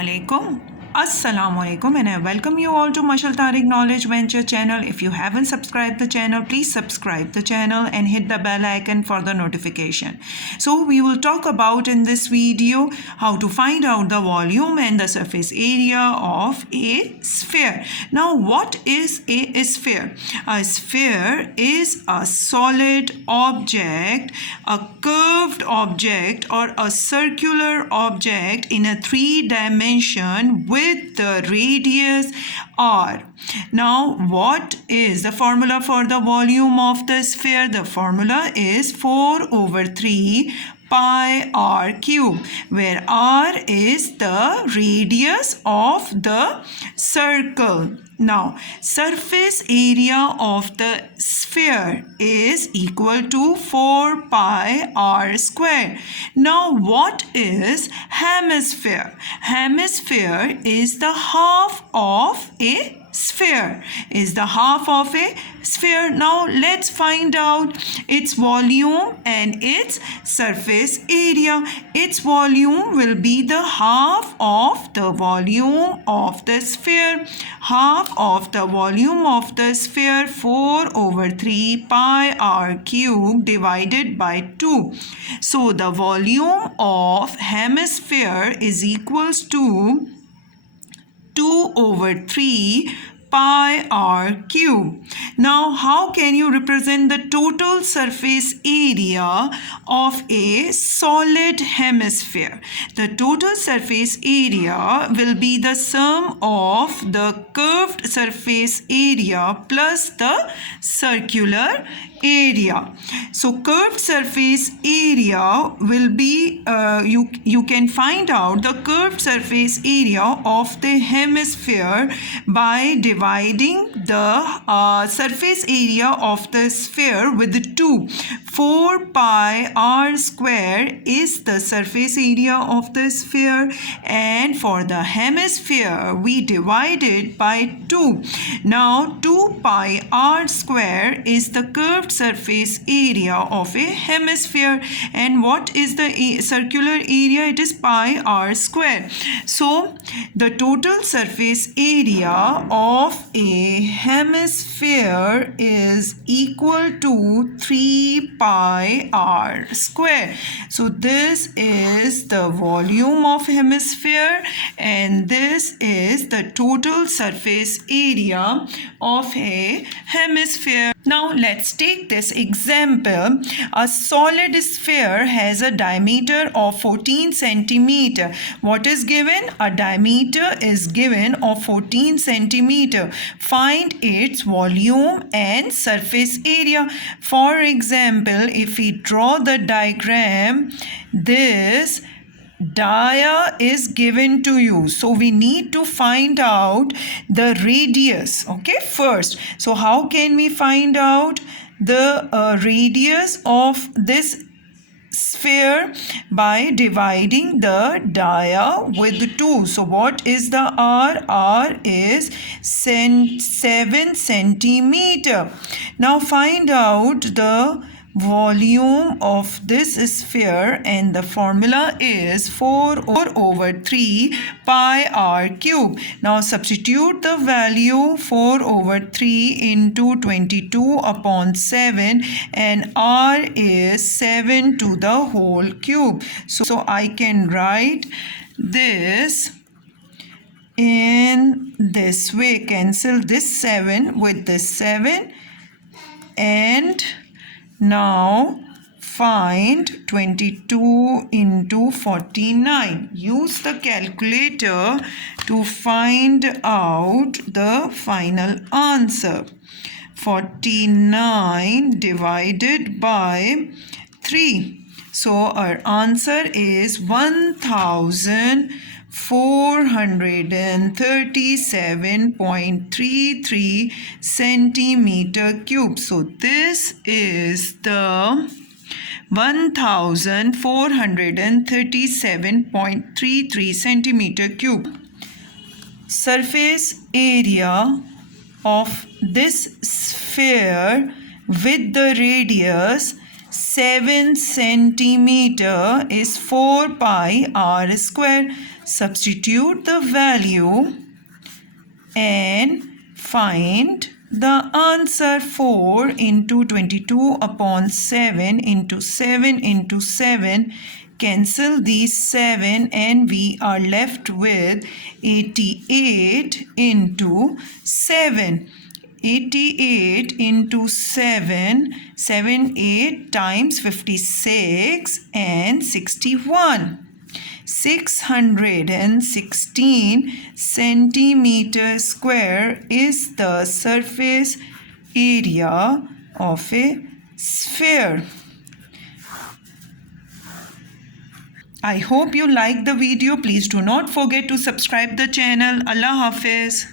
Assalamualaikum and I welcome you all to Mashal Tariq Knowledge Venture channel. If you haven't subscribed the channel, please subscribe the channel and hit the bell icon for the notification. So we will talk about in this video how to find out the volume and the surface area of a sphere. Now what is a sphere? A sphere is a solid object, a curved object or a circular object in a 3-dimension with the radius r. Now what is the formula for the volume of the sphere? The formula is 4/3 pi r cube, where r is the radius of the circle. Now, surface area of the sphere is equal to 4 pi r square. Now, what is hemisphere? Hemisphere is the half of a sphere. Is the half of a sphere. Now let's find out its volume and its surface area. Its volume will be the half of the volume of the sphere. Half of the volume of the sphere, 4/3 pi r cube divided by 2. So the volume of hemisphere is equals to 2/3 pi r cube. Now how can you represent the total surface area of a solid hemisphere? The total surface area will be the sum of the curved surface area plus the circular area. So curved surface area will be you can find out the curved surface area of the hemisphere by dividing the surface area of the sphere with 2. 4 pi r square is the surface area of the sphere, and for the hemisphere we divide it by 2. Now 2 pi r square is the curved surface area of a hemisphere, and what is the circular area? It is pi r square. So the total surface area of a hemisphere is equal to 3 pi r square. So this is the volume of hemisphere and this is the total surface area of a hemisphere. Now let's take this example. A solid sphere has a diameter of 14 centimeter. What is given? A diameter is given of 14 centimeter. Find its volume and surface area. For example, if we draw the diagram, this dia is given to you, so we need to find out the radius, okay, first. So how can we find out the radius of this sphere? By dividing the dia with 2. So what is the r? R is 7 centimeter. Now find out the volume of this sphere, and the formula is 4/3 pi r cube. Now substitute the value 4/3 into 22/7, and r is 7 to the whole cube. So I can write this in this way. Cancel this 7 with this 7, and now find 22 into 49. Use the calculator to find out the final answer. 49 divided by 3. So our answer is 1437.33 centimeter cube. So this is the 1437.33 centimeter cube. Surface area of this sphere with the radius 7 centimeter is 4 pi r square. substitute the value and find the answer. 4 into 22 upon 7 into 7 into 7. Cancel these 7 and we are left with 88 into 7. 88 into 7, 8 times 56 and 61. 616 centimeter square is the surface area of a sphere. I hope you like the video. Please do not forget to subscribe the channel. Allah Hafiz.